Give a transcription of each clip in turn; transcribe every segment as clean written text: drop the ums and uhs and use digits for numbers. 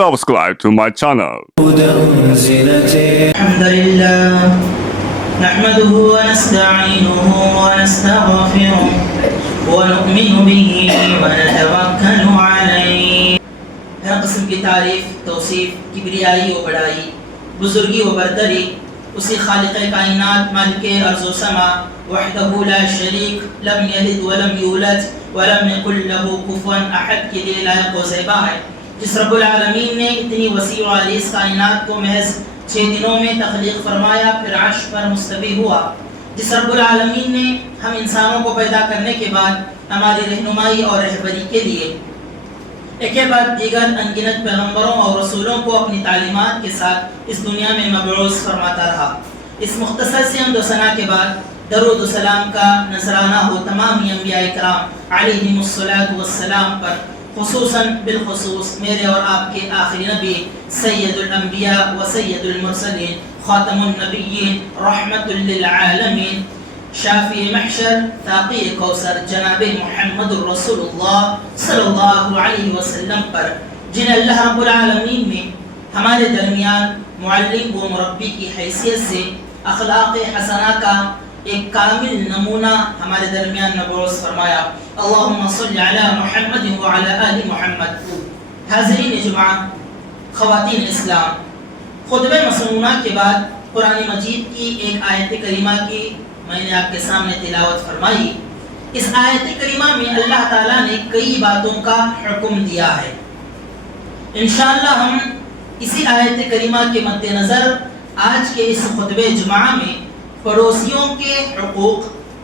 subscribe to my channel. الحمد لله نحمده ونستعينه ونستغفره ونؤمن به ونتوكل عليه. ہر قسم کی تعریف، توصیف، کبریائی و بڑائی، بزرگی و برتری اسی خالق کائنات، مالک ارض و سما، وحدہ لا شریک، لم یلد ولم یولد ولم یکن لہ کفوا احد کے لیے لائق و زیبا ہے، جس رب العالمین نے اتنی وسیع و عریض کائنات کو محض 6 دنوں میں تخلیق فرمایا، پھر عرش پر مستوی ہوا. جس رب العالمین نے ہم انسانوں کو پیدا کرنے کے بعد ہماری رہنمائی اور رہبری کے لیے ایک کے بعد دیگر انگنت پیغمبروں اور رسولوں کو اپنی تعلیمات کے ساتھ اس دنیا میں مبعوث فرماتا رہا. اس مختصر سی حمد و ثنا کے بعد درود و سلام کا نذرانہ ہو تمام انبیاء کرام علیہم الصلاۃ والسلام پر، خصوصاً بالخصوص میرے اور آپ کے آخری نبی سید الانبیاء و سید المرسلین، خاتم النبیین، رحمت للعالمین، شافی محشر، تاقی کوثر، جناب محمد الرسول اللہ صلی اللہ علیہ وسلم پر، جن اللہ رب العالمین نے ہمارے درمیان معلم و مربی کی حیثیت سے اخلاق حسنہ کا ایک کامل نمونہ ہمارے درمیان مبعوث فرمایا. اللہم صل علی محمد وعلی آل محمد. حاضرین جمعہ، خواتین اسلام، خطبہ مسنونہ کے بعد قرآن مجید کی ایک آیت کریمہ کی میں نے آپ کے سامنے تلاوت فرمائی. اس آیت کریمہ میں اللہ تعالیٰ نے کئی باتوں کا حکم دیا ہے. انشاءاللہ ہم اسی آیت کریمہ کے مد نظر آج کے اس خطبہ جمعہ میں پڑوسیوں کے حقوق،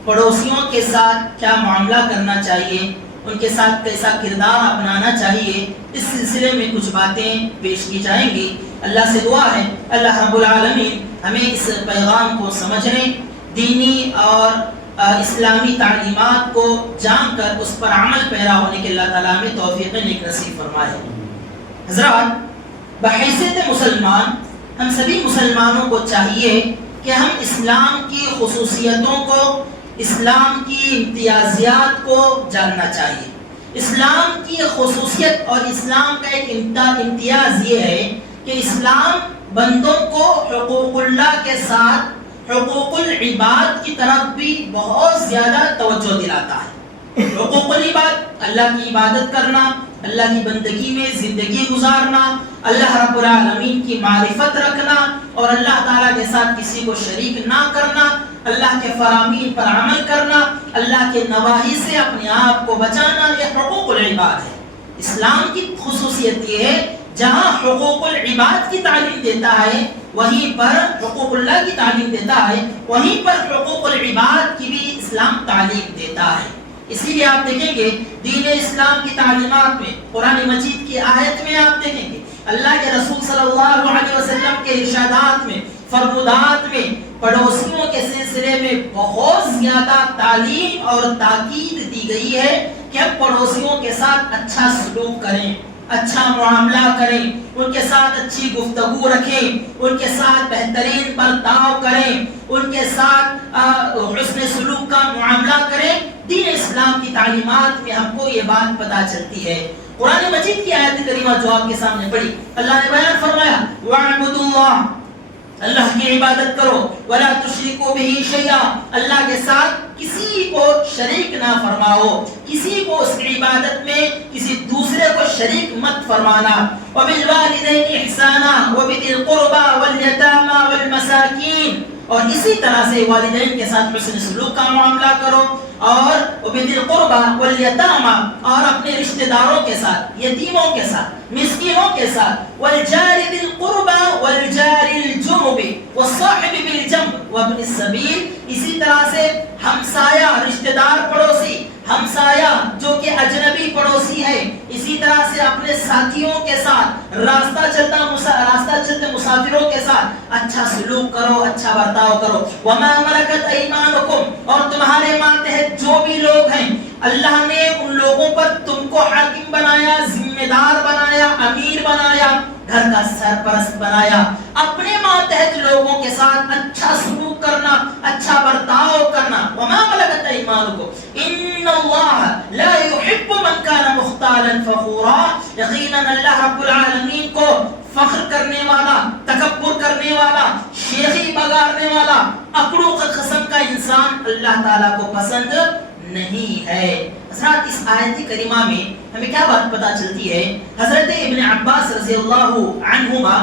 پڑوسیوں کے ساتھ کیا معاملہ کرنا چاہیے، ان کے ساتھ کیسا کردار اپنانا چاہیے، اس سلسلے میں کچھ باتیں پیش کی جائیں گی. اللہ سے دعا ہے اللہ رب العالمین ہمیں اس پیغام کو سمجھنے، دینی اور اسلامی تعلیمات کو جان کر اس پر عمل پیرا ہونے کے اللہ تعالیٰ ہمیں توفیق نیک نصیب فرمائے. حضرات، بحیثیت مسلمان ہم سبھی مسلمانوں کو چاہیے کہ ہم اسلام کی خصوصیتوں کو، اسلام کی امتیازات کو جاننا چاہیے. اسلام کی خصوصیت اور اسلام کا ایک امتیاز یہ ہے کہ اسلام بندوں کو حقوق اللہ کے ساتھ حقوق العباد کی طرف بھی بہت زیادہ توجہ دلاتا ہے. حقوق العباد، اللہ کی عبادت کرنا، اللہ کی بندگی میں زندگی گزارنا، اللہ رب العالمین کی معرفت رکھنا اور اللہ تعالیٰ کے ساتھ کسی کو شریک نہ کرنا، اللہ کے فرامین پر عمل کرنا، اللہ کے نواہی سے اپنے آپ کو بچانا، یہ حقوق العباد ہے. اسلام کی خصوصیت یہ ہے جہاں حقوق العباد کی تعلیم دیتا ہے وہیں پر حقوق اللہ کی تعلیم دیتا ہے، وہیں پر حقوق العباد کی بھی اسلام تعلیم دیتا ہے. اسی لیے آپ دیکھیں گے دین اسلام کی تعلیمات میں، قرآن مجید کی آیت میں آپ دیکھیں گے اللہ کے رسول صلی اللہ علیہ وسلم کے ارشادات میں، فرمودات میں پڑوسیوں کے سلسلے میں بہت زیادہ تعلیم اور تاکید دی گئی ہے کہ ہم پڑوسیوں کے ساتھ اچھا سلوک کریں، اچھا معاملہ کریں، ان کے ساتھ اچھی گفتگو رکھیں، ان کے ساتھ بہترین برتاؤ کریں، ان کے ساتھ حسن سلوک کا معاملہ کریں. دین اسلام کی تعلیمات میں ہم کو یہ بات پتہ چلتی ہے. قرآن مجید کی آیت کریمہ جو آپ کے سامنے پڑھی، اللہ نے بیان فرمایا وَاعْبُدُوا اللَّهَ، اللہ کی عبادت کرو، وَلَا تُشْرِكُوا بِهِ شَيْئًا، اللہ کے ساتھ کسی کو شریک نہ فرماؤ، کسی کو اس عبادت میں کسی دوسرے کو شریک مت فرمانا. وَبِالْوَالِدَيْنِ إِحْسَانًا وَبِذِي الْقُرْبَى وَالْيَتَامَى وَالْمَسَاكِينِ، اور اسی طرح سے والدین کے ساتھ حسن سلوک کا معاملہ کرو، اور وَبِذِي الْقُرْبَى وَالْيَتَامَى، اور اپنے رشتہ داروں کے ساتھ، یتیموں کے ساتھ، مسکینوں کے ساتھ، وَالْجَارِ ذِي الْقُرْبَى وَالْجَارِ الْجُنُبِ وَالصَّاحِبِ بِالْجَنبِ وَابْنِ السَّبِيلِ، اسی طرح سے ہمسایہ، رشتہ دار پڑوسی، ہمسایہ جو کہ اجنبی پڑوسی ہے، اسی طرح سے اپنے ساتھیوں کے ساتھ، راستہ چلتے مسافروں کے ساتھ اچھا سلوک کرو، اچھا برتاؤ کرو. وَمَا مَلَكَتْ أَيْمَانُكُمْ، اور تمہارے ماتحت جو بھی لوگ ہیں اللہ نے ان لوگوں پر تم کو حاکم بنایا، ذمہ دار بنایا، امیر بنایا، گھر کا سرپرست بنایا. اپنے ماتحت لوگوں کے ساتھ اچھا سلوک کرنا، اچھا برتاؤ کرنا. وَمَا مَلَكَتْ أَيْمَانُكُمْ إِنَّ اللَّهَ لَا يُحِبُّ مَنْ كَانَ مُخْتَالًا فَخُورًا، یقیناً اللہ رب العالمین کو اللہ تعالیٰ کو پسند نہیں ہے۔ حضرات اس آیت کریمہ میں ہمیں کیا بات پتہ چلتی ہے؟ حضرت ابن عباس رضی اللہ عنہما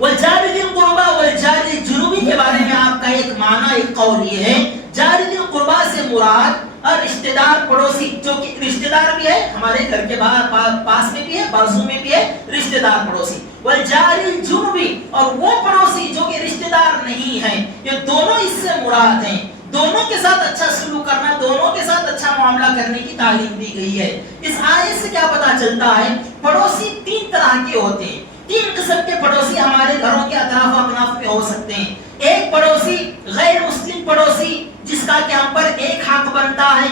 والجار ذی القربى والجار الجنوبی کے بارے میں آپ کا ایک معنی، ایک قول یہ ہے، جار ذی القربى سے مراد اور رشتہ دار پڑوسی، جو کہ رشتہ دار بھی ہے، ہمارے گھر کے باہر پاس میں بھی ہے، بازو میں بھی ہے، رشتہ دار پڑوسی، والجار الجنوبی اور وہ پڑوسی جو کہ رشتہ دار نہیں ہے، یہ دونوں اس سے مراد ہیں۔ دونوں کے ساتھ اچھا سلوک کرنا، دونوں کے ساتھ اچھا معاملہ کرنے کی تعلیم دی گئی ہے۔ اس آیت سے کیا پتہ چلتا ہے؟ پڑوسی تین طرح کے ہوتے ہیں، تین قسم کے پڑوسی ہمارے گھروں کے اطراف و اکناف میں ہو سکتے ہیں۔ ایک پڑوسی غیر مسلم پڑوسی جس کا کہ ہم پر ایک حق بنتا ہے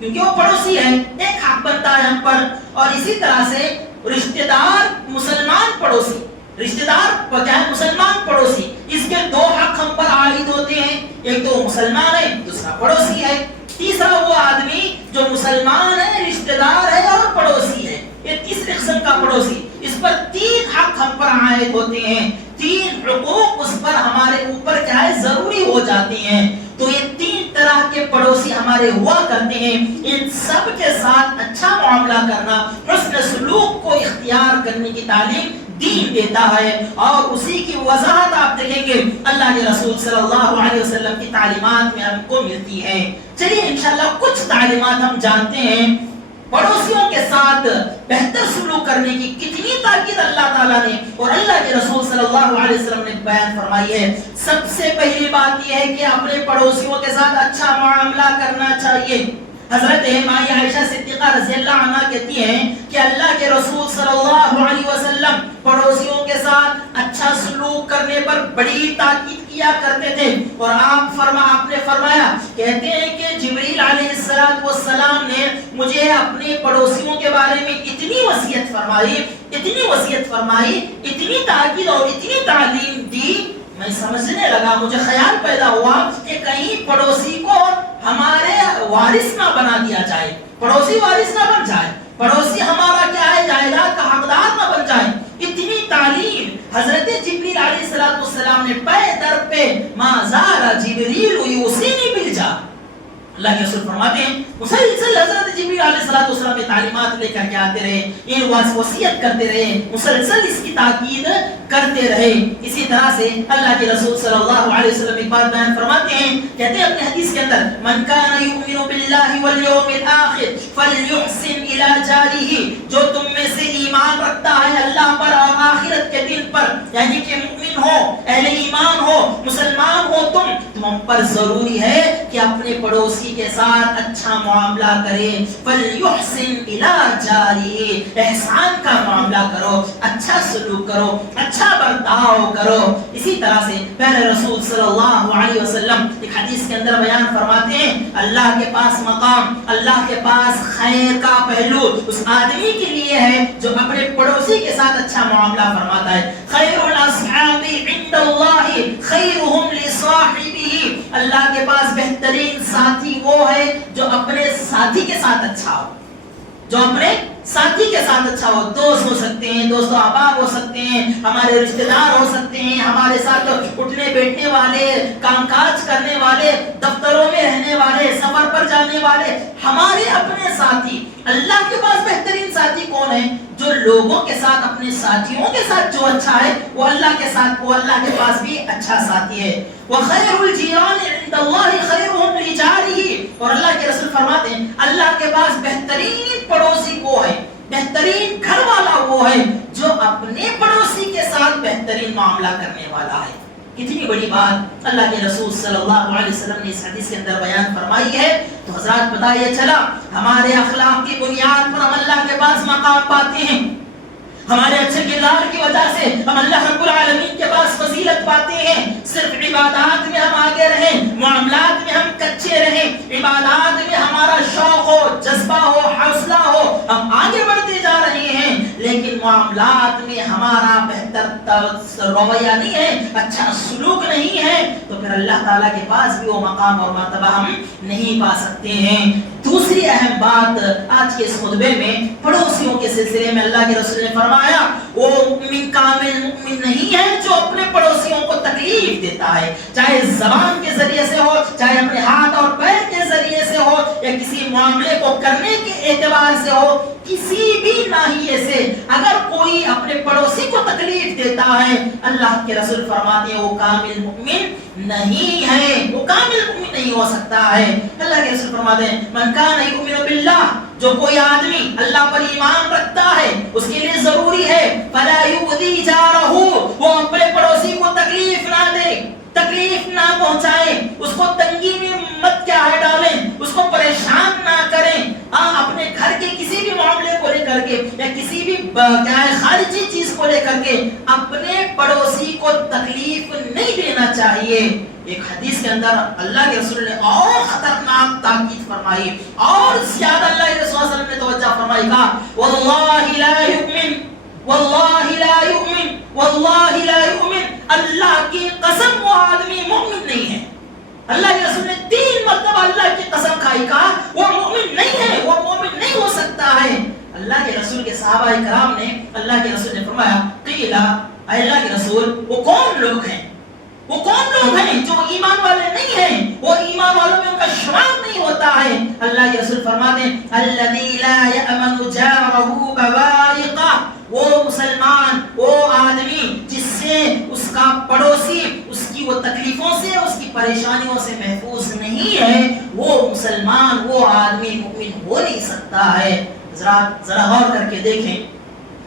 کیونکہ وہ پڑوسی ہے، ایک حق بنتا ہے ہم پر، اور اسی طرح سے رشتہ دار مسلمان پڑوسی، رشتہ دار بجائے مسلمان پڑوسی، اس کے دو حق ہم پر عائد ہوتے ہیں، ایک تو مسلمان ہے، دوسرا پڑوسی ہے، تیسرا وہ آدمی جو مسلمان ہے، رشتہ دار ہے اور پڑوسی ہے، یہ تیسرے قسم کا پڑوسی، اس پر تین حق ہم پر عائد ہوتے ہیں، تین حقوق اس پر ہمارے اوپر کیا ہے ضروری ہو جاتے ہیں۔ تو یہ تین طرح کے پڑوسی ہمارے ہوا کرتے ہیں، ان سب کے ساتھ اچھا معاملہ کرنا، حسن سلوک کو اختیار کرنے کی تعلیم دین دیتا ہے، اور اسی کی وضاحت آپ دیکھیں گے اللہ کے رسول صلی اللہ علیہ وسلم کی تعلیمات میں ہم کو ملتی ہے۔ چلیے انشاءاللہ کچھ تعلیمات ہم جانتے ہیں، پڑوسیوں کے ساتھ بہتر سلوک کرنے کی کتنی تاکید اللہ تعالیٰ نے اور اللہ کے رسول صلی اللہ علیہ وسلم نے بیان فرمائی ہے۔ سب سے پہلی بات یہ ہے کہ اپنے پڑوسیوں کے ساتھ اچھا معاملہ کرنا چاہیے۔ حضرت مائی عائشہ صدیقہ رضی اللہ عنہ کہتی ہیں کہ اللہ کے رسول صلی اللہ علیہ وسلم پڑوسیوں کے ساتھ اچھا سلوک کرنے پر بڑی تاکید کیا کرتے تھے، اور آپ نے فرمایا، کہتے ہیں کہ جبریل علیہ السلام نے مجھے اپنے پڑوسیوں کے بارے میں اتنی وصیت فرمائی، اتنی تاکید اور اتنی تعلیم دی، میں سمجھنے لگا، مجھے خیال پیدا ہوا کہ کہیں پڑوسی کو ہمارے وارث نہ بنا دیا جائے، پڑوسی وارث نہ بن جائے، پڑوسی ہمارا کیا ہے جائیداد کا حقدار نہ بن جائے۔ اتنی تعلیم حضرت جبریل علیہ السلام نے پے در پہ ما زال جبریل یوصینی بالجار، اللہ کے رسول فرماتے ہیں مسلسل حضرت جبریل علیہ السلام نے تعلیمات لے کر کے آتے رہے، ان وصیت کرتے رہے، مسلسل اس کی تاکید کرتے رہے۔ اسی طرح سے اللہ کے رسول صلی اللہ علیہ وسلم ایک بات بیان فرماتے ہیں، کہتے ہیں اپنے حدیث کے اندر، من کان یؤمن باللہ والیوم الآخر فلیحسن الی جارہ، جو تم میں سے ایمان رکھتا ہے اللہ پر اور آخرت کے دن پر، یعنی کہ مومن ہو، اہل ایمان ہو، مسلمان ہو، تم پر ضروری ہے کہ اپنے پڑوسی کے ساتھ اچھا معاملہ کرے، فلیحسن الی جارہ، احسان کا معاملہ کرو، اچھا سلوک کرو، اچھا برتاؤ کرو۔ اسی طرح سے پہلے رسول صلی اللہ علیہ وسلم ایک حدیث کے اندر بیان فرماتے ہیں، اللہ کے پاس مقام، اللہ کے پاس خیر کا پہلو اس آدمی کے لیے ہے جو اپنے پڑوسی کے ساتھ اچھا معاملہ فرماتا ہے۔ خیر الاصحاب عند اللہ خیرهم لصاحبہ، اللہ کے پاس بہترین ساتھی وہ ہے جو اپنے ساتھی کے ساتھ اچھا ہو، جو اپنے ساتھی کے ساتھ اچھا ہو۔ دوست ہو سکتے ہیں، دوست و احباب ہو سکتے ہیں، ہمارے رشتہ دار ہو سکتے ہیں، ہمارے ساتھ اٹھنے بیٹھنے والے، کام کاج کرنے والے، دفتروں میں رہنے والے، سفر پر جانے والے، ہمارے اپنے ساتھی۔ اللہ کے پاس بہترین ساتھی کون ہے؟ جو لوگوں کے ساتھ، اپنے ساتھیوں کے ساتھ جو اچھا ہے، وہ اللہ کے ساتھ، وہ اللہ کے پاس بھی اچھا ساتھی ہے۔ وَخَيْرُ الْجِيرَانِ عِنْدَ اللَّهِ خَيْرُهُمْ لِجَارِهِ، اور اللہ کے رسول فرماتے ہیں اللہ کے پاس بہترین پڑوسی وہ ہے، بہترین گھر والا وہ ہے جو اپنے پڑوسی کے ساتھ بہترین معاملہ کرنے والا ہے۔ کتنی بڑی بات اللہ کے رسول صلی اللہ علیہ وسلم نے اس حدیث کے اندر بیان فرمائی ہے۔ تو حضرات پتہ یہ چلا ہمارے اخلاق کی بنیاد پر ہم اللہ کے پاس مقام پاتے ہیں، ہمارے اچھے کردار کی وجہ سے ہم اللہ رب العالمین کے پاس فضیلت پاتے ہیں۔ صرف عبادات میں ہم آگے رہیں، معاملات میں ہم کچے رہیں، عبادات میں ہمارا شوق ہو، جذبہ ہو، حوصلہ ہو، ہم آگے بڑھتے جا رہے ہیں، لیکن معاملات میں ہمارا بہتر رویہ نہیں ہے، اچھا سلوک نہیں ہے، تو پھر اللہ تعالیٰ کے پاس بھی وہ مقام اور مرتبہ ہم نہیں پا سکتے ہیں۔ دوسری اہم بات آج کے اس خطبے میں پڑوسیوں کے سلسلے میں اللہ کے رسول نے فرمایا وہ مومن کامل مومن نہیں ہے جو اپنے پڑوسیوں کو تکلیف تکلیف دیتا ہے، چاہے زبان کے ذریعے سے ہو، چاہے اپنے ہاتھ اور پیر کے ذریعے سے ہو، یا کسی معاملے کو کرنے کے اعتبار سے ہو، کسی بھی ناحیے سے اگر کوئی اپنے پڑوسی کو تکلیف دیتا ہے، اللہ کے رسول فرماتے ہیں وہ کامل مومن نہیں ہے، وہ کامل مومن نہیں ہو سکتا ہے۔ اللہ کے رسول فرماتے ہیں من کان یؤمن باللہ، جو کوئی آدمی اللہ پر ایمان رکھتا ہے اس کے لیے ضروری ہے فلا یؤذی جارہ، وہ اپنے پڑوسی کو تکلیف نہ دے، تکلیف نہ پہنچائے، اس کو تنگی میں مت کیا ہے ڈالیں، اس کو پریشان نہ کریں۔ اپنے گھر کے کسی بھی معاملے کو لے کر کے یا کسی بھی کیا ہے خارجی چیز کو لے کر کے اپنے پڑوسی کو تکلیف نہیں دینا چاہیے۔ ایک حدیث کے اندر اللہ کے رسول نے اور خطرناک تاکید فرمائی، اور زیادہ اللہ کے رسول صلی اللہ علیہ وسلم نے توجہ فرمائی، کہا واللہ لا یؤمن، واللہ لا یؤمن، واللہ لا یؤمن، اللہ کی قسم وہ آدمی مومن نہیں ہے۔ اللہ کے رسول نے 3 مرتبہ اللہ کی قسم کھائی، کہا وہ مومن نہیں ہے، وہ مومن نہیں ہو سکتا ہے۔ اللہ کے رسول کے صحابہ کرام نے اللہ کے رسول نے فرمایا قیل اے اللہ کے رسول وہ کون لوگ ہیں، وہ کون لوگ ہیں جو ایمان والے نہیں ہیں، وہ ایمان والوں میں ان کا شمار نہیں ہوتا ہے؟ اللہ کے رسول فرماتے ہیں الذی لا یأمن جارہ بوائقہ، وہ مسلمان، وہ آدمی جس سے اس کا پڑوسی اس کی وہ تکلیفوں سے اس کی پریشانیوں سے محفوظ نہیں ہے، وہ مسلمان، وہ آدمی مومن ہو نہیں سکتا ہے۔ ذرا غور کر کے دیکھیں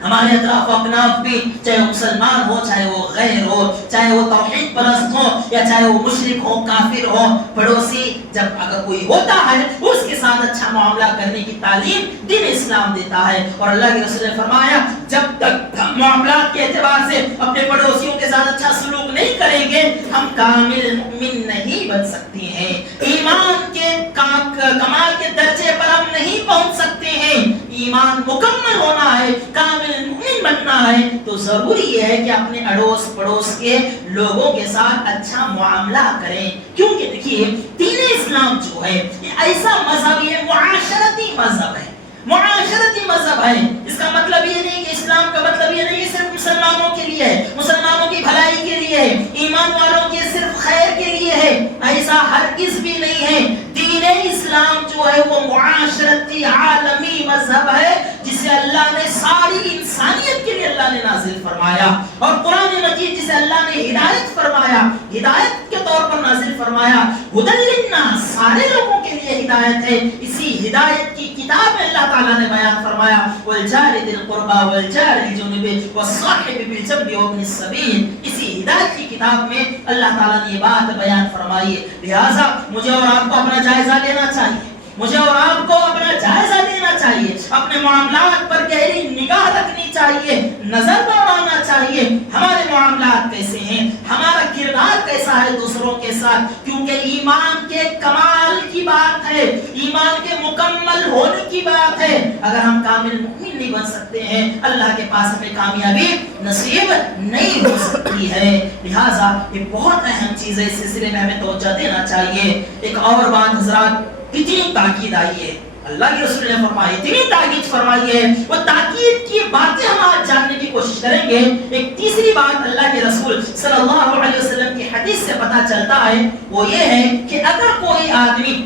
ہمارے اطراف و اکناف بھی، چاہے وہ مسلمان ہو، چاہے وہ غیر ہو، چاہے وہ توحید پرست ہو یا چاہے وہ مشرک ہو، کافر ہو، پڑوسی جب اگر کوئی ہوتا ہے اس کے ساتھ اچھا معاملہ کرنے کی تعلیم دین اسلام دیتا ہے۔ اور اللہ کے رسول نے فرمایا جب تک ہم معاملات کے اعتبار سے اپنے پڑوسیوں کے ساتھ اچھا سلوک نہیں کریں گے ہم کامل مومن نہیں بن سکتے ہیں، ایمان کے کمال کے درجے پر ہم نہیں پہنچ سکتے ہیں۔ ایمان مکمل ہونا ہے، کامل مومن بننا ہے تو ضروری یہ ہے کہ اپنے اڑوس پڑوس کے لوگوں کے ساتھ اچھا معاملہ کریں، کیونکہ دیکھیے دین اسلام جو ہے یہ ایسا مذہب، یہ معاشرتی مذہب ہے، معاشرتی مذہب ہے۔ اس کا مطلب یہ نہیں کہ اسلام کا مطلب یہ نہیں کہ صرف مسلمانوں کے لیے ہے، مسلمانوں کی بھلائی کے لیے ہے، ایمان والوں کے صرف خیر کے لیے ہے، ایسا ہرگز بھی نہیں ہے۔ دین اسلام جو ہے وہ معاشرتی عالمی مذہب ہے جسے اللہ نے ساری انسانیت کے لیے اللہ نے نازل فرمایا، اور قرآن مجید جسے اللہ نے ہدایت فرمایا، ہدایت کے طور پر نازل فرمایا، ہدی للناس، سارے لوگوں کے لیے ہدایت ہے۔ اسی ہدایت کی کتاب میں اللہ تعالیٰ نے بیان فرمایا والجار ذی القربى والجار الجنب والصاحب بالجنب وابن السبیل، اسی ہدایت کی کتاب میں اللہ تعالیٰ نے یہ بات بیان فرمائی ہے۔ لہٰذا مجھے اور آپ کو اپنا جائزہ لینا چاہیے، مجھے اور آپ کو اپنا جائزہ لینا چاہیے، اپنے معاملات پر گہری نگاہ رکھنی چاہیے، نظر دوڑانا چاہیے ہمارے معاملات کیسے ہیں، ہمارا کردار کیسا ہے دوسروں کے ساتھ، کیونکہ ایمان کے کمال کی بات ہے، ایمان کے مکمل ہونے کی بات ہے۔ اگر ہم کامل مومن نہیں بن سکتے ہیں اللہ کے پاس ہمیں کامیابی نصیب نہیں ہو سکتی ہے۔ لہٰذا یہ بہت اہم چیز ہے، اس سلسلے میں ہمیں توجہ دینا چاہیے۔ ایک اور بات حضرات، اتنی تاکید آئی ہے، اللہ کے رسول نے فرمائی، اتنی تاکید فرمائی ہے، وہ تاکید کی باتیں ہم آج جاننے کی کوشش کریں گے۔ ایک تیسری بات اللہ کے رسول صلی اللہ علیہ وسلم کی حدیث سے پتہ چلتا ہے، وہ یہ ہے کہ اگر کوئی آدمی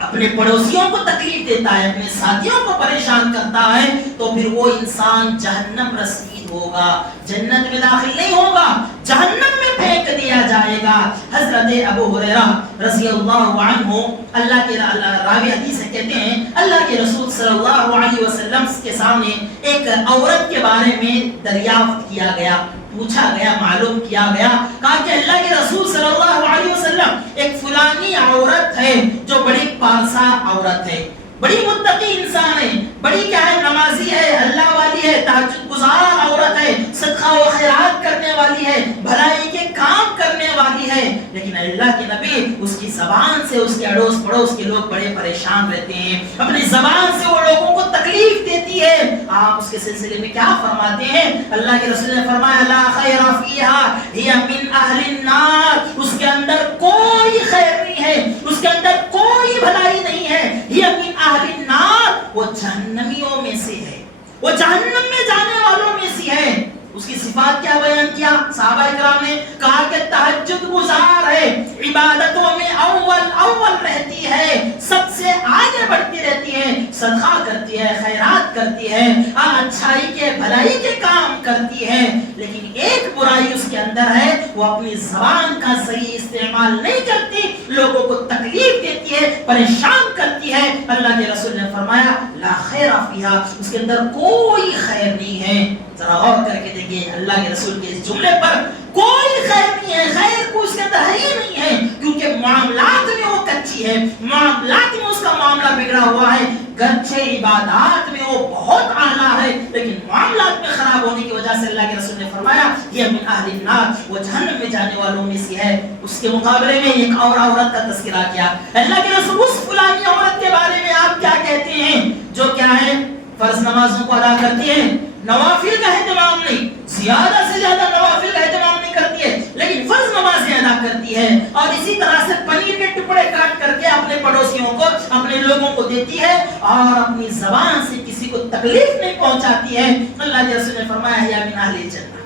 اپنے پڑوسیوں کو تکلیف دیتا ہے، اپنے ساتھیوں کو پریشان کرتا ہے تو پھر وہ انسان جہنم رسید ہوگا، جنت میں داخل نہیں ہوگا، جہنم میں پھینک دیا جائے گا۔ حضرت ابو ہریرہ رضی اللہ عنہ، اللہ کے راوی حدیث سے کہتے ہیں اللہ کے رسول صلی اللہ علیہ وسلم کے سامنے ایک عورت کے بارے میں دریافت کیا گیا، پوچھا گیا، معلوم کیا گیا، کہا کہ اللہ کے رسول صلی اللہ علیہ وسلم ایک فلانی عورت ہے جو بڑی پارسا عورت ہے، بڑی متقی انسان ہے، بڑی کیا ہے نمازی ہے، اللہ والی ہے، تہجد گزار عورت ہے، صدقہ و خیرات کرنے والی ہے، بھلائی کے کام کرنے والی ہے، لیکن اللہ کے نبی اس کی زبان سے اس کے اڑوس پڑوس کے لوگ بڑے پریشان رہتے ہیں، اپنی زبان سے وہ لوگوں کو تکلیف دیتی ہے۔ آپ اس کے سلسلے میں کیا فرماتے ہیں؟ اللہ کے رسول نے فرمایا لا خیر فیہا ہی من اہل النار، اس کے اندر کوئی خیر نہیں ہے، اس کے اندر کوئی بھلائی نہیں ہے، ہی من اہل النار، وہ جہنمیوں میں سے ہے، وہ جہنم میں جانے والوں میں سے ہے۔ اس کی صفات کیا بیان کیا؟ صحابہ کرام نے کہا کہ تہجد گزار ہے، عبادتوں میں اول رہتی ہے، سب سے آگے بڑھتی رہتی ہے، صدقہ کرتی ہے، خیرات کرتی ہے، اچھائی کے بھلائی کے کام کرتی ہے، لیکن ایک برائی اس کے اندر ہے، وہ اپنی زبان کا صحیح استعمال نہیں کرتی، لوگوں کو تکلیف دیتی ہے، پریشان کرتی ہے۔ اللہ کے رسول نے فرمایا لا خیر فیہا، اس کے اندر کوئی خیر نہیں ہے۔ ذرا غور کر کے دیکھیے اللہ کے رسول کے اس جملے پر، کوئی خیر نہیں ہے، خیر کو اس کے اندر ہی نہیں ہے، کیونکہ معاملات میں وہ کچی ہے، معاملات میں اس کا معاملہ بگڑا ہوا ہے، گرچہ عبادات میں وہ بہت اعلیٰ ہے، لیکن معاملات میں خراب ہونے کی وجہ سے اللہ کے رسول نے فرمایا یہ من اہل النار، وہ جہنم میں جانے والوں میں سے ہے۔ اس کے مقابلے میں ایک اور عورت کا تذکرہ کیا، اللہ کے رسول اس فلانی عورت کے بارے میں آپ کیا کہتے ہیں جو کیا ہے فرض نمازوں کو ادا کرتی ہے، نوافل کا اہتمام نہیں، زیادہ سے زیادہ نوافل کا اہتمام نہیں کرتی ہے، لیکن فرض نمازیں ادا کرتی ہے، اور اسی طرح سے پنیر کے ٹکڑے کاٹ کر کے اپنے پڑوسیوں کو، اپنے لوگوں کو دیتی ہے، اور اپنی زبان سے کسی کو تکلیف نہیں پہنچاتی ہے۔ اللہ کے رسول نے فرمایا یا من اہل الجنہ،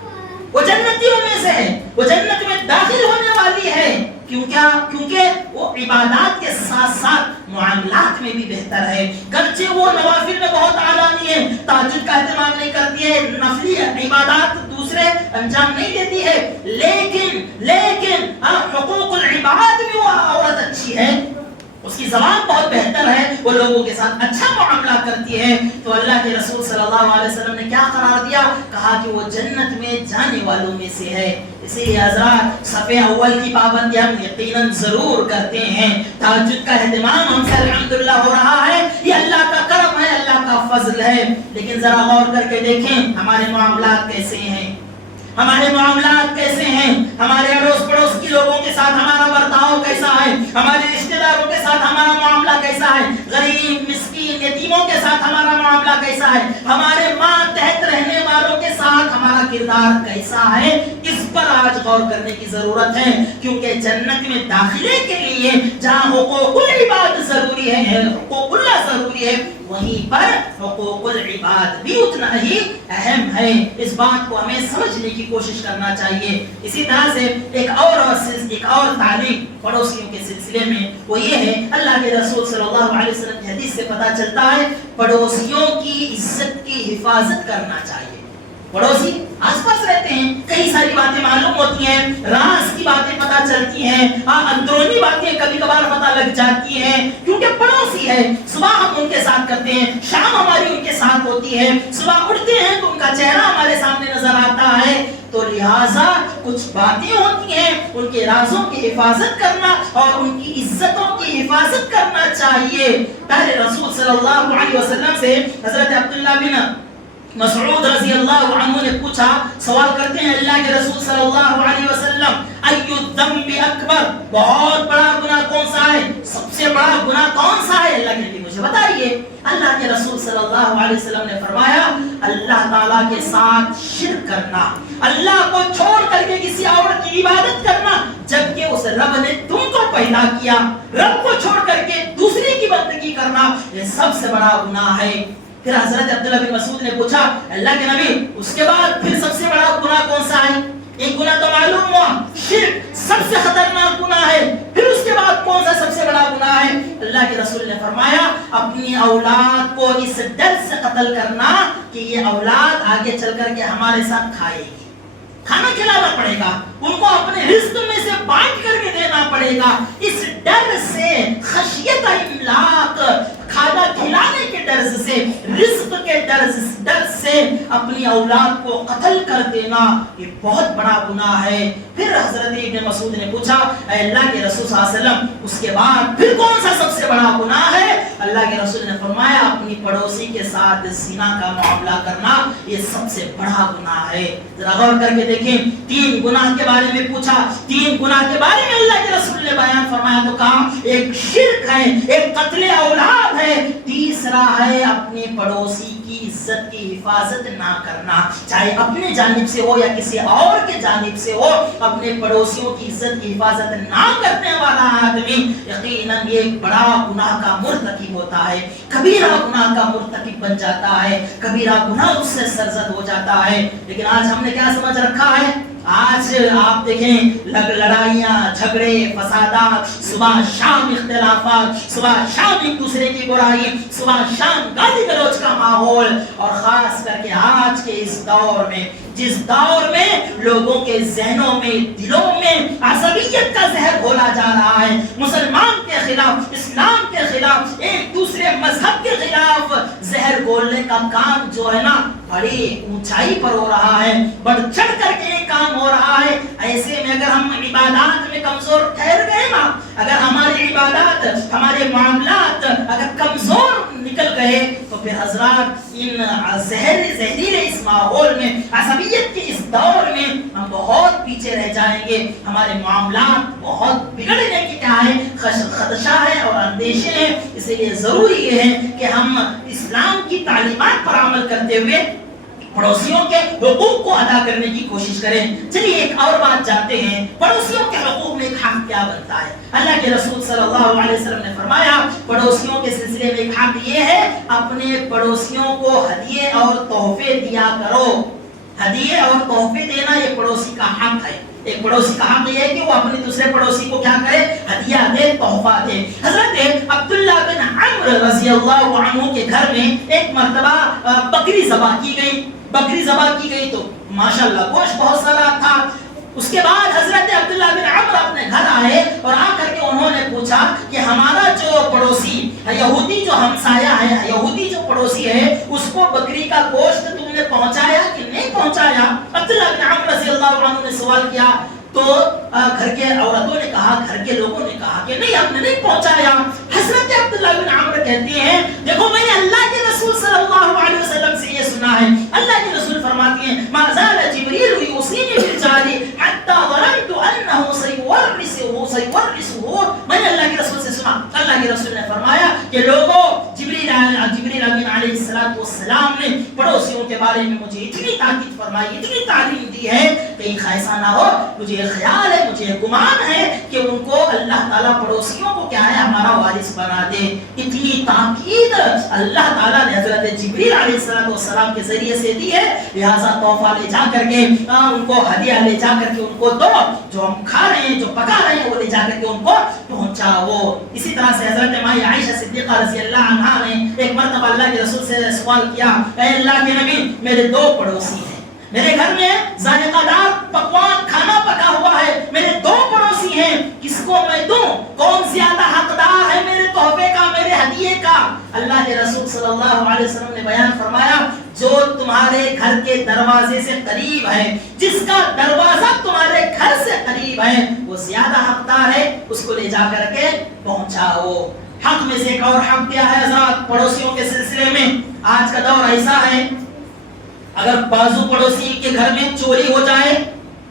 وہ جنتیوں میں سے ہے، وہ جنت میں داخل ہونے والی ہے۔ کیونکہ وہ عبادات کے ساتھ ساتھ معاملات میں بھی بہتر ہے، گرچہ وہ نوافل میں بہت اعلیٰ نہیں ہے، تہجد کا اہتمام نہیں کرتی ہے، نفلی عبادات دوسرے انجام نہیں دیتی ہے، لیکن حقوق العباد میں وہ عورت اچھی ہے، اس کی زبان بہت بہتر ہے، وہ لوگوں کے ساتھ اچھا معاملہ کرتی ہے، تو اللہ کے رسول صلی اللہ علیہ وسلم نے کیا قرار دیا، کہا کہ وہ جنت میں جانے والوں میں سے ہے۔ اسی لیے حضرات صفحے اول کی پابندی ہم یقیناً ضرور کرتے ہیں، تہجد کا اہتمام ہم سے الحمدللہ ہو رہا ہے، یہ اللہ کا کرم ہے، اللہ کا فضل ہے، لیکن ذرا غور کر کے دیکھیں ہمارے معاملات کیسے ہیں، ہمارے معاملات کیسے ہیں، ہمارے اڑوس پڑوس کے لوگوں کے ساتھ ہمارا برتاؤ کیسا ہے، ہمارے رشتہ داروں کے ساتھ ہمارا معاملہ کیسا ہے، غریب مسکین یتیموں کے ساتھ ہمارا معاملہ کیسا ہے، ہمارے ماتحت رہنے والوں کے ساتھ ہمارا کردار کیسا ہے، اس پر آج غور کرنے کی ضرورت ہے، کیونکہ جنت میں داخلے کے لیے جہاں حقوق العباد ضروری ہے، حقوق اللہ ضروری ہے، وہیں پر حقوق العباد بھی اتنا ہی اہم ہے۔ اس بات کو ہمیں سمجھنے کی کوشش کرنا چاہیے۔ اسی طرح سے ایک اور تعلیم پڑوسیوں کے سلسلے میں وہ یہ ہے، اللہ کے رسول صلی اللہ علیہ وسلم کی حدیث سے پتہ چلتا ہے پڑوسیوں کی عزت کی حفاظت کرنا چاہیے۔ پڑوسی آس پاس رہتے ہیں، کئی ساری باتیں معلوم ہوتی ہیں، راز کی باتیں پتہ چلتی ہیں، اندرونی باتیں کبھی کبھار پتہ لگ جاتی ہیں، کیونکہ پڑوسی ہے، صبح ہم ان کے ساتھ کرتے ہیں، شام ہماری ان کے ساتھ ہوتی ہے، صبح اٹھتے ہیں تو ان کا چہرہ ہمارے سامنے نظر آتا ہے، تو لہٰذا کچھ باتیں ہوتی ہیں، ان کے رازوں کی حفاظت کرنا اور ان کی عزتوں کی حفاظت کرنا چاہیے۔ پیارے رسول صلی اللہ علیہ وسلم سے حضرت عبداللہ بن مسعود رضی اللہ عنہ نے پوچھا، سوال کرتے ہیں اللہ کے رسول صلی اللہ علیہ وسلم، ایو الذنب اکبر، بہت بڑا گناہ کون سا ہے، سب سے بڑا گناہ کون سا ہے، اللہ کے نبی مجھے بتائیے۔ اللہ کے رسول صلی اللہ علیہ وسلم نے فرمایا اللہ تعالیٰ کے ساتھ شرک کرنا، اللہ کو چھوڑ کر کے کسی اور کی عبادت کرنا، جبکہ اس رب نے تم کو پیدا کیا، رب کو چھوڑ کر کے دوسرے کی بندگی کرنا، یہ سب سے بڑا گناہ ہے۔ پھر حضرت عبداللہ بن مسعود نے پوچھا اللہ کے نبی اس کے بعد پھر سب سے بڑا گناہ کون سا ہے؟ ایک گناہ تو معلوم ہوا، شرک سب سے خطرناک گناہ ہے، پھر اس کے بعد کون سا سب سے بڑا گناہ ہے؟ اللہ کے رسول نے فرمایا اپنی اولاد کو اس ڈر سے قتل کرنا کہ یہ اولاد آگے چل کر کے ہمارے ساتھ کھائے گی، کھانا کھلانا پڑے گا، ان کو اپنے رزق میں سے بانٹ کر کے دینا پڑے گا، اس ڈر سے، خشیت املاق، کھانا کھلانے کے ڈر سے، رزق کے ڈر سے اپنی اولاد کو قتل کر دینا یہ بہت بڑا گناہ ہے۔ پھر حضرت ابن مسعود نے پوچھا اے اللہ کے رسول صلی اللہ علیہ وسلم اس کے بعد پھر کون سا سب سے بڑا گناہ ہے؟ اللہ کے رسول نے فرمایا اپنی پڑوسی کے ساتھ زنا کا معاملہ کرنا یہ سب سے بڑا گناہ ہے۔ ذرا غور کر کے دیکھیں، 3 گناہ کے بارے میں پوچھا، 3 گناہ کے بارے میں اللہ کے رسول نے بیان فرمایا تو کہا ایک شرک ہے، ایک قتل اولاد ہے، تیسرا ہے اپنے پڑوسی کی عزت کی حفاظت نہ کرنا، چاہے اپنے جانب سے ہو یا کسی اور کے جانب سے ہو، اپنے پڑوسیوں کی عزت کی حفاظت نہ کرنے والا آدمی یقیناً یہ بڑا گناہ کا مرتکب ہوتا ہے، کبیرہ گناہ کا مرتکب بن جاتا ہے، کبیرہ گناہ اس سے سرزد ہو جاتا ہے۔ لیکن آج ہم نے کیا سمجھ رکھا ہے؟ آج آج آپ دیکھیں لڑائیاں جھگڑے فسادات، صبح شام اختلافات، صبح شام ایک دوسرے کی برائی، صبح شام گالی گلوچ کا ماحول، اور خاص کر کے آج کے اس دور میں، جس دور میں لوگوں کے ذہنوں میں دلوں میں عصبیت کا زہر گھولا جا رہا ہے، مسلمان کے خلاف، اسلام کے خلاف، ایک دوسرے مذہب کے خلاف زہر گھولنے کا کام جو ہے نا بڑی اونچائی پر ہو رہا ہے، بڑھ چڑھ کر کے یہ کام ہو رہا ہے۔ ایسے میں اگر ہم عبادات میں کمزور ٹھہر گئے نا، اگر ہماری عبادات، ہمارے معاملات اگر کمزور نکل گئے تو پھر حضرات ان زہریلے اس ماحول میں، عصبیت کے اس دور میں ہم بہت پیچھے رہ جائیں گے، ہمارے معاملات بہت بگڑنے کی کیا ہے خدشہ ہے اور اندیشے ہیں۔ اسی لیے ضروری یہ ہے کہ ہم اسلام کی تعلیمات پر عمل کرتے ہوئے پڑوسیوں کے حقوق کو ادا کرنے کی کوشش کریں۔ چلیے ایک اور بات جانتے ہیں، پڑوسیوں کے حقوق میں ایک حق کیا بنتا ہے۔ اللہ کے رسول صلی اللہ علیہ وسلم نے فرمایا پڑوسیوں کے سلسلے میں ایک حق یہ ہے، اپنے پڑوسیوں کو ہدیے اور تحفے دیا کرو۔ ہدیے اور تحفے دینا یہ پڑوسی کا حق ہے۔ ایک پڑوسی کا حق یہ ہے کہ وہ اپنے دوسرے پڑوسی کو کیا کرے، ہدیہ دے، تحفہ دے۔ حضرت عبداللہ بن عمرو رضی اللہ عنہ کے گھر میں ایک مرتبہ بکری ذبح کی گئی، بکری ذبح کی گئی تو ماشاءاللہ گوشت بہت سارا تھا۔ اس کے بعد حضرت عبداللہ بن عمرو اپنے گھر آئے اور آ کر کے انہوں نے پوچھا کہ ہمارا جو پڑوسی یہودی جو ہمسایہ ہے، یہودی جو پڑوسی ہے، اس کو بکری کا گوشت تم نے پہنچایا کہ نہیں پہنچایا؟ عبداللہ بن عمرو رضی اللہ عنہ نے سوال کیا تو گھر کے عورتوں نے کہا، گھر کے لوگوں نے کہا کہ نہیں، ہم نے نہیں پہنچایا۔ حضرت عبداللہ بن عمرو کہتے ہیں دیکھو میں نے اللہ کے رسول صلی اللہ علیہ وسلم سے یہ سنا ہے، اللہ کے رسول فرماتے ہیں ما زال جبریل یوصینی بالجار حتی ظننت انه سیورثه۔ میں نے اللہ کے رسول سے سنا، اللہ کے رسول نے فرمایا کہ لوگوں جبریل امین علیہ السلام نے پڑوسیوں کے بارے میں مجھے اتنی تاکید فرمائی، اتنی تعلیم دی ہے کہ ایسا نہ ہو، مجھے خیال ہے، مجھے گمان ہے کہ ان کو اللہ تعالیٰ پڑوسیوں کو کیا ہے ہمارا وارث بنا دے۔ اتنی تاکید اللہ تعالیٰ نے حضرت جبریل علیہ السلام کے ذریعے سے دی ہے، لہٰذا تحفہ لے جا کر کے ان کو ہدیہ لے جا کر کے ان کو دو، جو ہم کھا رہے ہیں، جو پکا رہے ہیں وہ لے جا کر کے ان کو پہنچاؤ۔ اسی طرح سے حضرت مائی عائشہ صدیقہ رضی اللہ عنہا نے ایک مرتبہ اللہ کے رسول سے سوال کیا، اے اللہ کے نبی میرے دو پڑوسی ہیں، میرے گھر میں ذائقہ دار پکوان کھانا پکا ہوا ہے، میرے دو پڑوسی ہیں، کس کو میں دوں؟ کون زیادہ حقدار ہے میرے تحفے کا، میرے ہدیے کا؟ اللہ کے رسول صلی اللہ علیہ وسلم نے بیان فرمایا جو تمہارے گھر کے دروازے سے قریب ہے، جس کا دروازہ تمہارے گھر سے قریب ہے وہ زیادہ حقدار ہے، اس کو لے جا کر کے پہنچاؤ۔ حق میں سے ایک اور حق کیا ہے حضرات پڑوسیوں کے سلسلے میں؟ آج کا دور ایسا ہے اگر بازو پڑوسی کے گھر میں چوری ہو جائے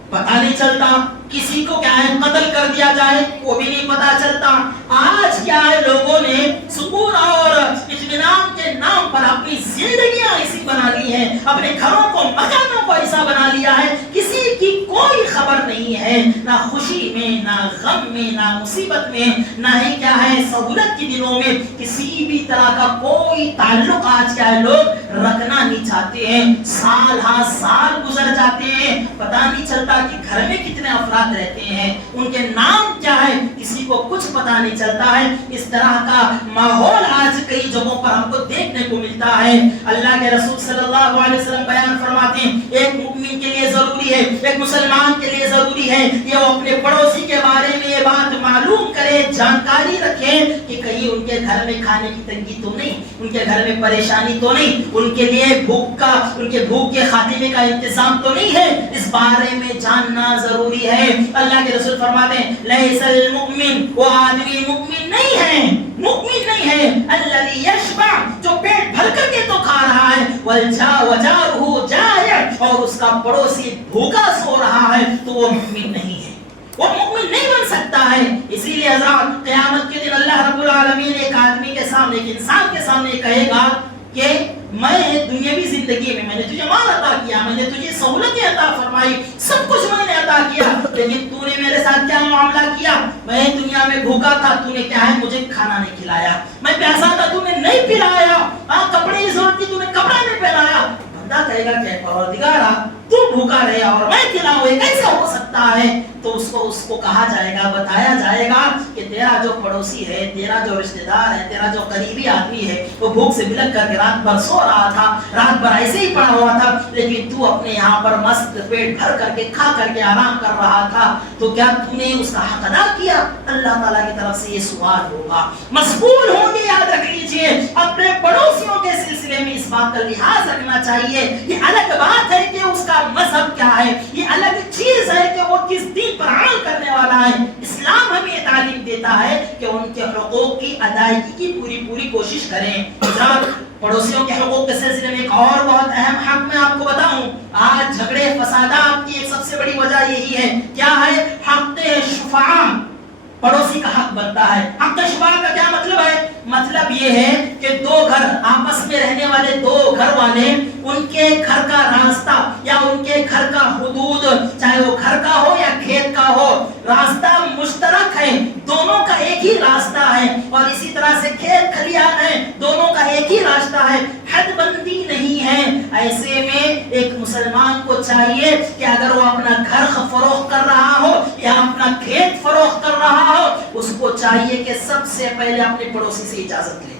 پتہ نہیں چلتا، کسی کو کیا ہے قتل کر دیا جائے وہ بھی نہیں پتا چلتا۔ آج کیا ہے لوگوں نے سکون اور اطمینان کے نام پر اپنی زندگیاں ایسی بنا لی ہیں، اپنے گھروں کو مکانوں کو ایسا بنا لیا ہے کسی کی کوئی خبر نہیں ہے، نہ خوشی میں، نہ غم میں، نہ مصیبت میں، نہ ہی کیا ہے سہولت کے دنوں میں کسی بھی طرح کا کوئی تعلق آج کیا ہے لوگ رکھنا نہیں چاہتے ہیں۔ سال ہاں سال گزر جاتے ہیں، پتہ نہیں چلتا کہ گھر میں کتنے افراد رہتے ہیں، ان کے نام کیا ہے کسی کو کچھ پتہ نہیں چلتا ہے۔ اس طرح کا ماحول آج کئی جگہوں پر ہم کو دیکھنے کو ملتا ہے۔ اللہ کے رسول صلی اللہ علیہ وسلم بیان فرماتے ہیں ایک مومن کے لیے ضروری ہے، ایک مسلمان کے لیے ضروری ہے کہ وہ اپنے پڑوسی کے بارے میں یہ بات معلوم کرے، جانکاری رکھے کہ کہیں ان کے گھر میں کھانے کی تنگی تو نہیں، ان کے گھر میں پریشانی تو نہیں، ان کے لیے ان کے بھوک کے خاتمے کا انتظام تو نہیں ہے، اس بارے میں جاننا ضروری ہے۔ اللہ کے رسول فرماتے ہیں لیس المؤمن، وہ آدمی مؤمن نہیں ہے، مؤمن نہیں ہے الذی یشبع، جو پیٹ بھر کر کے تو کھا رہا ہے، وجارہ جائع، اور اس کا پڑوسی بھوکا سو رہا ہے تو وہ مؤمن نہیں ہے، وہ مؤمن نہیں بن سکتا ہے۔ اسی لیے حضرات قیامت کے دن اللہ رب العالمین ایک آدمی کے سامنے، ایک انسان کے سامنے کہے گا کہ میں دنیاوی زندگی میں نے تجھے مال عطا کیا، میں نے تجھے سہولتیں عطا فرمائی، سب کچھ میں نے عطا کیا، لیکن تو نے میرے ساتھ کیا معاملہ کیا؟ میں دنیا میں بھوکا تھا، تو نے کیا ہے مجھے کھانا نہیں کھلایا، میں پیاسا تھا، تو نے نہیں پلایا، کپڑے کی ضرورت تھی، تو نے کپڑا نہیں پہنایا۔ بندہ کہے گا کہ پروردگارا تو بھوکا رہے اور میں کھلاؤں، یہ کیسا ہو سکتا ہے تو اس کو کہا جائے گا, بتایا جائے گا کہ تیرا جو پڑوسی ہے, تیرا جو رشتہ دار ہے, تیرا جو قریبی آدمی ہے, وہ بھوک سے بلک کر کے رات بھر سو رہا تھا, رات بھر ایسے ہی پڑا ہوا تھا, لیکن تو اپنے یہاں پر مست پیٹ بھر کر کے کھا کر کے آرام کر رہا تھا, تو کیا تو نے اس کا حق ادا کیا؟ اللہ تعالیٰ کی طرف سے یہ سوال ہوگا. مسئول ہوں گے, یاد رکھ لیجئے. اپنے پڑوسیوں کے سلسلے میں اس بات کا لحاظ رکھنا چاہیے. یہ الگ بات ہے کہ اس کا مذہب کیا ہے, یہ الگ چیز ہے کہ وہ کس دین پر عمل کرنے والا ہے. اسلام ہمیں تعلیم دیتا ہے کہ ان کے حقوق کی ادائیگی کی پوری کوشش کریں. پڑوسیوں کے حقوق کے سلسلے میں ایک اور بہت اہم حق میں آپ کو بتاؤں. آج جھگڑے فسادات کی ایک سب سے بڑی وجہ یہی ہے. کیا ہے؟ حق شفاعہ. پڑوسی کا حق بنتا ہے. حق شفاعہ کا کیا مطلب ہے؟ مطلب یہ ہے کہ دو گھر آپس میں رہنے والے دو گھر والے, ان کے گھر کا راستہ یا ان کے گھر کا حدود, چاہے وہ گھر کا ہو یا کھیت کا ہو, راستہ مشترک ہے, دونوں کا ایک ہی راستہ ہے. اور اسی طرح سے کھیت کھلیان ہے, دونوں کا ایک ہی راستہ ہے, حد بندی نہیں ہے. ایسے میں ایک مسلمان کو چاہیے کہ اگر وہ اپنا گھر فروخت کر رہا ہو یا اپنا کھیت فروخت کر رہا ہو, اس کو چاہیے کہ سب سے پہلے اپنے پڑوسی سے اجازت لے.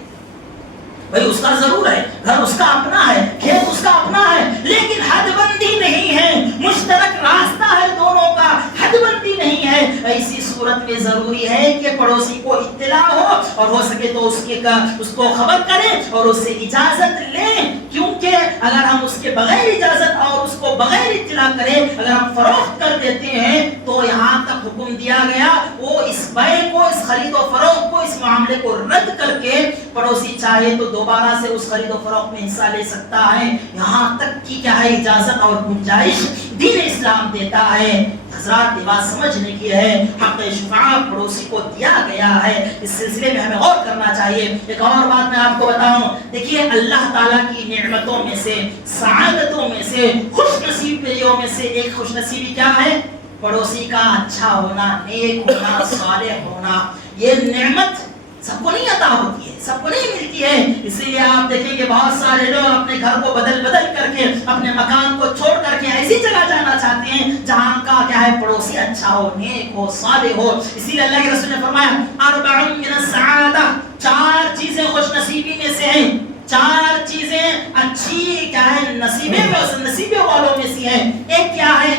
بھئی اس کا ضرور ہے, گھر اس کا اپنا ہے, کھیت اس کا اپنا ہے, لیکن حد بندی نہیں ہے, مشترک راستہ ہے دونوں کا, حد بندی نہیں ہے. ایسی صورت میں ضروری ہے کہ پڑوسی کو اطلاع ہو اور ہو سکے تو اس کو خبر کرے اور اس سے اجازت لیں. کیونکہ اگر ہم اس کے بغیر اجازت اور اس کو بغیر اطلاع کریں, اگر ہم فروخت کر دیتے ہیں تو یہاں تک حکم دیا گیا وہ اس بے کو, اس خرید و فروخت کو, اس معاملے کو رد کر کے پڑوسی چاہے تو دوبارہ سے اس خرید و فروخت میں حصہ لے سکتا ہے. یہاں تک کی کیا ہے اجازت اور گنجائش دین اسلام دیتا ہے. حضرات یہ بات سمجھنے کی ہے, حق شفاعہ پڑوسی کو دیا گیا ہے. اس سلسلے میں ہمیں غور کرنا چاہیے. ایک اور بات میں آپ کو بتاؤں, دیکھیے اللہ تعالیٰ کی نعمتوں میں سے, سعادتوں میں سے, خوش نصیبیوں میں سے ایک خوش نصیبی کیا ہے؟ پڑوسی کا اچھا ہونا, نیک ہونا, صالح ہونا. یہ نعمت سب کو نہیں عطا ہوتی ہے, سب کو نہیں ملتی ہے. اسی لیے آپ دیکھیں کہ بہت سارے لوگ اپنے گھر کو بدل کر کے, اپنے مکان کو چھوڑ کر کے ایسی جگہ جانا چاہتے ہیں جہاں کا کیا ہے پڑوسی اچھا ہو, نیک ہو, صالح ہو. اسی لیے اللہ کے رسول نے فرمایا اربع من السعادہ, 4 چیزیں خوش نصیبی میں سے ہیں, 4 چیزیں اچھی کیا ہے نصیبے والوں میں سے ہیں. ایک کیا ہے؟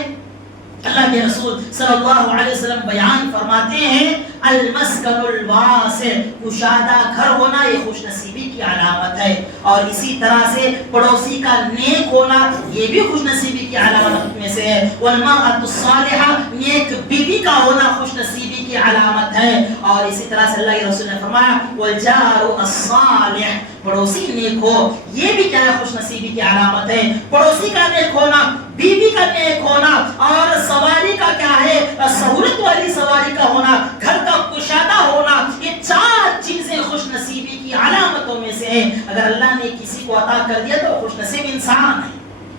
اللہ کے رسول صلی اللہ علیہ وسلم بیان فرماتے ہیں المسکن الواسع, کشادہ گھر ہونا یہ خوش نصیبی کی علامت ہے. اور اسی طرح سے پڑوسی کا نیک ہونا یہ بھی خوش نصیبی کی علامت میں سے ہے. والمرأة الصالحہ, نیک بیوی کا ہونا خوش نصیبی کی علامت ہے. اور اسی طرح سے اللہ کے رسول نے فرمایا والجار الصالح, پڑوسی نیک ہو یہ بھی کیا ہے خوش نصیبی کی علامت ہے. پڑوسی کا نیک ہونا, بیوی کا نیک ہونا, اور سواری کا کیا ہے سہولت والی سواری کا ہونا, گھر کا کشادہ ہونا, یہ 4 چیزیں خوش نصیبی کی علامتوں میں سے ہیں. اگر اللہ نے کسی کو عطا کر دیا تو خوش نصیب انسان ہے,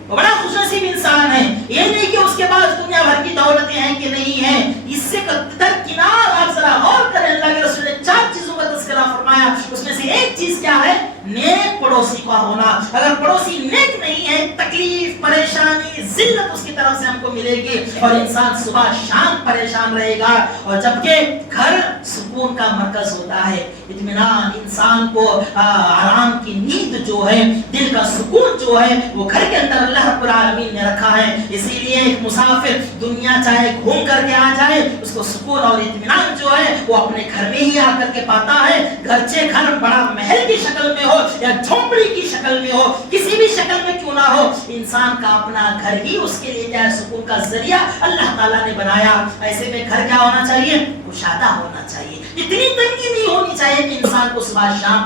وہ بڑا خوش نصیب انسان ہے. یہ نہیں کہ اس کے پاس دنیا بھر کی دولتیں ہیں کہ نہیں ہیں. اس سے درکنار آپ ذرا غور کریں, اللہ کے رسول نے 4 چیزوں کا تذکرہ فرمایا. اس میں سے ایک چیز کیا ہے؟ نیک پڑوسی کا ہونا. اگر پڑوسی نیک نہیں ہے, تکلیف, پریشانی, ذلت اس کی طرف سے ہم کو ملے گی اور انسان صبح شام پریشان رہے گا. اور جبکہ گھر سکون کا مرکز ہوتا ہے, اطمینان, انسان کو آرام کی نیند جو ہے, دل کا سکون جو ہے وہ گھر کے اندر اللہ رب العالمین نے رکھا ہے. اسی لیے ایک مسافر دنیا چاہے گھوم کر کے آ جائے, اس کو سکون اور اطمینان جو ہے وہ اپنے گھر میں ہی آ کر کے پاتا ہے. گرچہ گھر بڑا محل کی شکل میں ہو یا جھونپڑی کی شکل میں ہو, کسی بھی شکل میں کیوں نہ ہو, انسان کا اپنا گھر ہی اس کے لیے کیا ہے سکون کا ذریعہ اللہ تعالیٰ نے بنایا. ایسے میں گھر کیا ہونا چاہیے؟ کشادہ ہونا چاہیے. اتنی تنگی نہیں ہونی چاہیے کہ انسان کو صبح شام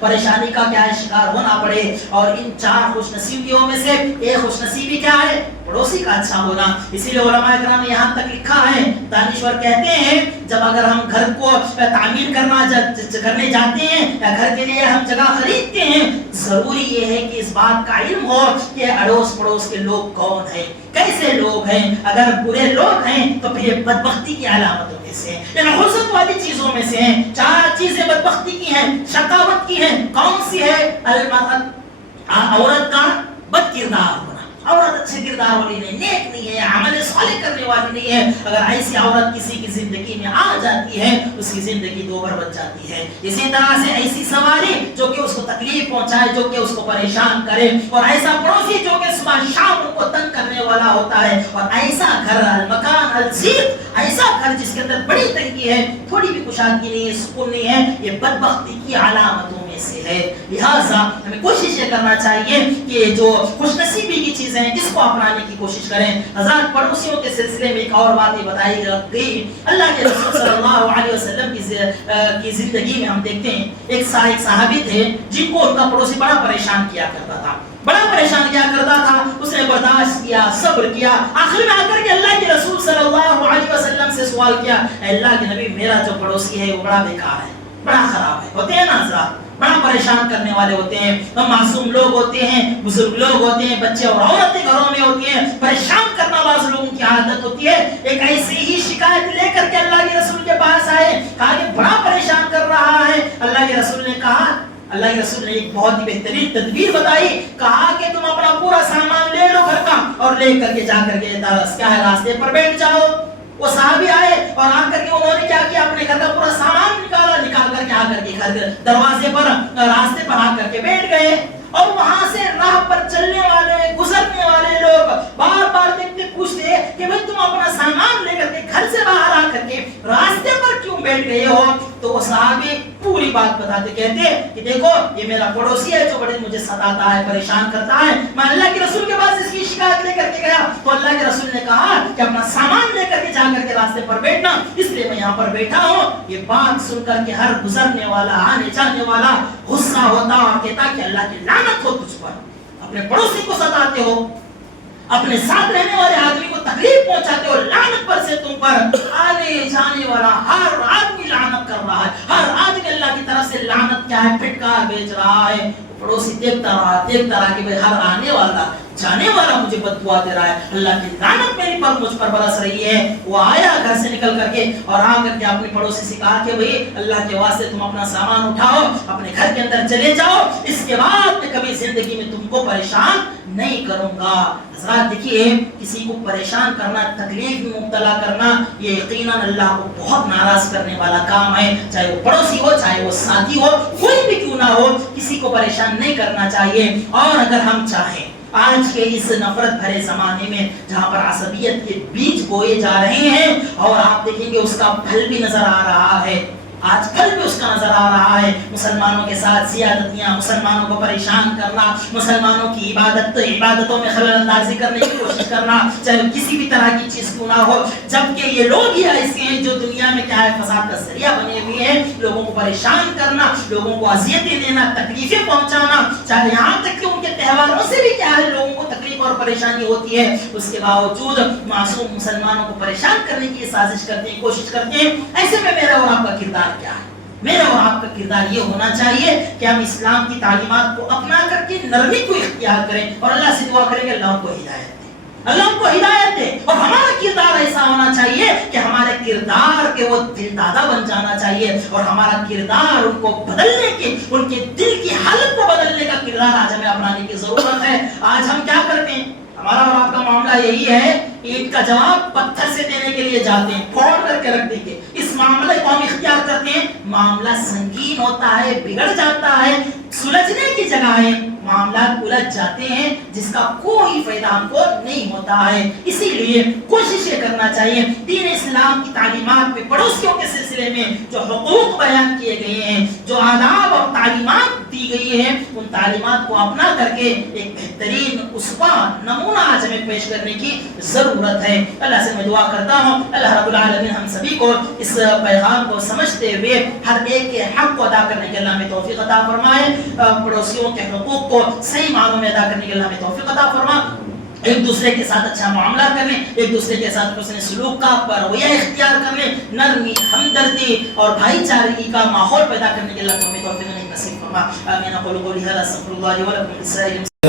پریشانی کا کیا ہے شکار ہونا پڑے. اور ان 4 خوش نصیبیوں میں سے ایک خوش نصیبی کیا ہے؟ پڑوسی کا اچھا ہونا. اسی لیے علماء کرام نے یہاں تک لکھا ہے, دانشور کہتے ہیں جب اگر ہم گھر کو تعمیر کرنے جاتے ہیں یا گھر کے لیے ہم جگہ خریدتے ہیں, ضروری یہ ہے کہ اس بات کا علم ہو کہ اڑوس پڑوس کے لوگ کون ہیں, کیسے لوگ ہیں. اگر برے لوگ ہیں تو پھر یہ بدبختی کی علامتوں میں سے ہیں, یعنی حسن والی چیزوں میں سے ہیں. 4 چیزیں بدبختی کی ہیں, شقاوت کی ہیں. کون سی ہے؟ عورت کا بد کردار ہونا, عورت اچھے کردار والی نہیں, نیک نہیں ہے, عمل صالح کرنے والی نہیں ہے. اگر ایسی عورت کسی کی زندگی میں آ جاتی ہے اس کی زندگی دوبھر بن جاتی ہے. اسی طرح سے ایسی سواری جو کہ اس کو تکلیف پہنچائے, جو کہ اس کو پریشان کرے, اور ایسا پڑوسی جو کہ صبح شام ان کو تنگ کرنے والا ہوتا ہے, اور ایسا گھر المکان الزیت, ایسا گھر جس کے اندر بڑی تنگی ہے, تھوڑی بھی کشادگی نہیں ہے, سکون نہیں ہے, یہ بدبختی کی علامتوں میں سے ہے. لہٰذا ہمیں کوشش یہ کرنا چاہیے کہ جو خوش نصیبی کی چیزیں ہیں اس کو اپنانے کی کوشش کریں. حضرات پڑوسیوں کے سلسلے میں ایک اور بات بتائی گئی. اللہ کے رسول صلی اللہ علیہ وسلم کی زندگی میں ہم دیکھتے ہیں ایک صحابی تھے جن کو ان کا پڑوسی بڑا پریشان کیا کرتا تھا, بڑا پریشان کیا کرتا تھا. اس نے برداشت کیا, صبر کیا, آخر میں آ کر کے اللہ کے رسول صلی اللہ علیہ وسلم سے سوال کیا, اے اللہ کے نبی میرا جو پڑوسی ہے وہ بڑا بیکار ہے, بڑا خراب ہے. ہوتے ہیں نا حضرات, بڑا پریشان کرنے والے ہوتے ہیں, معصوم لوگ ہوتے ہیں, بزرگ لوگ ہوتے ہیں, بچے اور عورتیں گھروں میں ہوتی ہیں, پریشان کرنا بعض لوگوں کی عادت ہوتی ہے. ایک ایسی ہی شکایت لے کر کے اللہ کے رسول کے پاس آئے, کہا کہ بڑا پریشان کر رہا ہے. اللہ کے رسول نے کہا, اللہ کے رسول نے ایک بہت ہی بہترین تدبیر بتائی, کہا کہ تم اپنا پورا سامان لے لو گھر کا اور لے کر کے جا کر کے کیا ہے راستے پر بیٹھ جاؤ. وہ صحابی آئے اور آ کر کے انہوں نے کیا کیا, اپنے گھر کا پورا سامان نکالا, نکال کر کے آ کر کے گھر دروازے پر راستے پر آ کر کے بیٹھ گئے. اور وہاں سے راہ پر چلنے والے, گزرنے والے لوگ بار بار دیکھتے پوچھتے کہ بھئی تم اپنا سامان لے کر کے گھر سے باہر آ کر کے راستے پر کیوں بیٹھ گئے ہو. تو وہ صحابی پوری بات بتاتے, کہتے کہ دیکھو یہ میرا پڑوسی ہے جو بڑے مجھے ستاتا ہے, پریشان کرتا ہے. میں اللہ کے رسول کے پاس اس کی شکایت لے کر کے گیا تو اللہ کے رسول نے کہا کہ اپنا سامان لے کر کے جا کر کے راستے پر بیٹھنا, اس لیے میں یہاں پر بیٹھا ہوں. یہ بات سن کر کے ہر گزرنے والا, آنے جانے والا غصہ ہوتا اور کہتا کہ اللہ کی لعنت ہو تجھ پر, اپنے پڑوسی کو ستاتے ہو, اپنے ساتھ رہنے والے آدمی کو تکلیف پہنچاتے ہو, لعنت پر سے تم پر. آنے جانے والا ہر آدمی لعنت کر رہا ہے, ہر آدمی اللہ کی طرف سے لعنت کیا ہے پھٹکار بیچ رہا ہے. پڑوسی دیکھتا رہا کہ بھئی ہر آنے والا جانے والا مجھے بددعا دے رہا ہے, اللہ کی لعنت میری پر مجھ پر برس رہی ہے. وہ آیا گھر سے نکل کر کے اور آ کر کے اپنے پڑوسی سے کہا کہ بھئی اللہ کے واسطے تم اپنا سامان اٹھاؤ, اپنے گھر کے اندر چلے جاؤ, اس کے بعد میں کبھی زندگی میں تم کو پریشان نہیں کروں گا. حضرات دیکھیے, کسی کو پریشان کرنا, تکلیف میں مبتلا کرنا, یہ یقیناً اللہ کو بہت ناراض کرنے والا کام ہے. چاہے وہ پڑوسی ہو, چاہے وہ ساتھی ہو, کوئی بھی کیوں نہ ہو, کسی کو پریشان نہیں کرنا چاہیے. اور اگر ہم چاہیں آج کے اس نفرت بھرے زمانے میں جہاں پر عصبیت کے بیج بوئے جا رہے ہیں, اور آپ دیکھیں گے اس کا پھل بھی نظر آ رہا ہے, آج کل بھی اس کا نظر آ رہا ہے, مسلمانوں کے ساتھ زیادتیاں, مسلمانوں کو پریشان کرنا, مسلمانوں کی عبادتوں میں خلل اندازی کرنے کی کوشش کرنا, چاہے کسی بھی طرح کی چیز کیوں نہ ہو. جبکہ یہ لوگ ہی ایسے ہیں جو دنیا میں کیا ہے فساد کا ذریعہ بنے ہوئے ہیں, لوگوں کو پریشان کرنا, لوگوں کو اذیتیں دینا, تکلیفیں پہنچانا. چاہے یہاں تک کہ ان کے تہواروں سے بھی کیا ہے لوگوں کو تکلیف اور پریشانی ہوتی ہے, اس کے باوجود معصوم مسلمانوں کو پریشان کرنے کی سازش کرتے ہیں, کوشش کرتے ہیں. ایسے میں میرا اور آپ کا کردار کیا ہے؟ میرا اور آپ کا کردار یہ ہونا چاہیے کہ ہم اسلام کی تعلیمات کو اپنا کر کے نرمی کو اختیار کریں اور اللہ سے دعا کریں کہ اللہ کو ہدایت دے, اللہ کو ہدایت دے. اور ہمارا کردار ایسا ہونا چاہیے کہ ہمارے کردار کے وہ دل دادا بن جانا چاہیے, اور ہمارا کردار ان کو بدلنے کی, ان کے دل کی حالت کو بدلنے کا کردار آج ہمیں اپنانے کی ضرورت ہے. آج ہم کیا کرتے ہیں, ہمارا اور آپ کا معاملہ یہی ہے, اینٹ کا جواب پتھر سے دینے کے لیے جاتے ہیں, پھوڑ کر کے رکھ دیں گے. اس معاملے کو ہم اختیار کرتے ہیں, معاملہ سنگین ہوتا ہے, بگڑ جاتا ہے, سلجھنے کی جگہ ہے, معاملات الجھ جاتے ہیں جس کا کوئی فائدہ ہم کو نہیں ہوتا ہے. اسی لیے کوشش یہ کرنا چاہیے دین اسلام کی تعلیمات میں پڑوسیوں کے سلسلے میں جو حقوق بیان کیے گئے ہیں, جو آداب اور تعلیمات دی گئی ہیں, ان تعلیمات کو اپنا کر کے ایک بہترین اسوہ نمونہ آج ہمیں پیش کرنے کی ضرورت ہے. اللہ سے میں دعا کرتا ہوں اللہ رب العالمین ہم سبھی کو اس پیغام کو سمجھتے ہوئے ہر ایک کے حق کو ادا کرنے کے اللہ ہمیں توفیق عطا فرمائے, پڑوسیوں کے حقوق کو صحیح معنوں میں ادا کرنے کے اللہ ہمیں توفیق عطا فرما, ایک دوسرے کے ساتھ اچھا معاملہ کرنے, ایک دوسرے کے ساتھ حسن سلوک کا رویہ اختیار کرنے, نرمی, ہمدردی اور بھائی چارگی کا ماحول پیدا کرنے کے اللہ ہمیں توفیق نصیب فرما. آمین. اقول قولی ھذا استغفر الله لي ولكم ولسائر المسلمين.